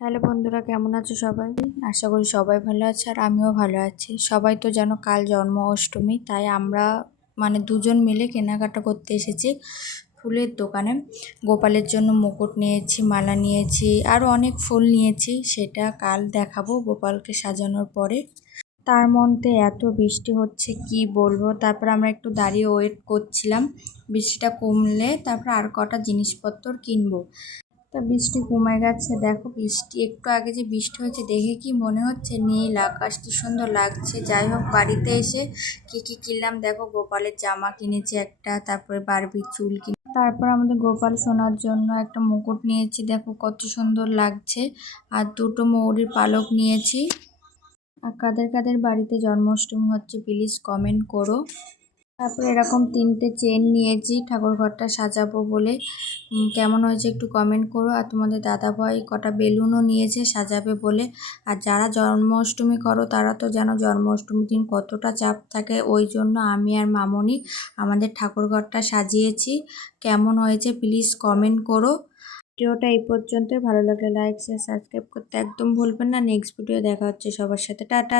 Hello বন্ধুরা, কেমন আছো সবাই? আশা করি সবাই ভালো আছে আর আমিও ভালো আছি। সবাই তো জানো কাল জন্মাষ্টমী, তাই আমরা দুজন মিলে কেনাকাটা করতে এসেছি ফুলের দোকানে। গোপালের জন্য মুকুট নিয়েছি, মালা নিয়েছি, আরও অনেক ফুল নিয়েছি। সেটা কাল দেখাবো গোপালকে সাজানোর পরে। তার মধ্যে এত বৃষ্টি হচ্ছে কি বলবো। তারপর আমরা একটু দাঁড়িয়ে ওয়েট করছিলাম বৃষ্টিটা কমলে তারপর আর কটা জিনিসপত্র কিনবো। তা বৃষ্টি কমে গেছে, দেখো বৃষ্টি একটু আগে যে বৃষ্টি হয়েছে দেখে কি মনে হচ্ছে নীল আকাশটি সুন্দর লাগছে। যাই হোক, বাড়িতে এসে কি কি কিনলাম দেখো। গোপালের জামা কিনেছি একটা, তারপরে বারবির চুল তারপর আমাদের গোপাল সোনার জন্য একটা মুকুট নিয়েছি, দেখো কত সুন্দর লাগছে। আর দুটো ময়ূরীর পালক নিয়েছি। আর কাদের কাদের বাড়িতে জন্মাষ্টমী হচ্ছে প্লিজ কমেন্ট করো। তারপর এরকম 3টে চেন নিয়েছি ঠাকুর ঘরটা সাজাবো বলে। কেমন হয়েছে একটু কমেন্ট করো। আর তোমাদের দাদাভাই কটা বেলুনও নিয়েছে সাজাবে বলে। আর যারা জন্মাষ্টমী করো তারা তো জানো জন্মাষ্টমীর দিন কতটা চাপ থাকে, ওই জন্য আমি আর মামনি আমাদের ঠাকুর ঘরটা সাজিয়েছি। কেমন হয়েছে প্লিজ কমেন্ট করো। ভিডিওটা এই পর্যন্তই। ভালো লাগলে লাইক শেয়ার সাবস্ক্রাইব করতে একদম ভুলবেন না। নেক্সট ভিডিও দেখা হচ্ছে সবার সাথে। টাটা।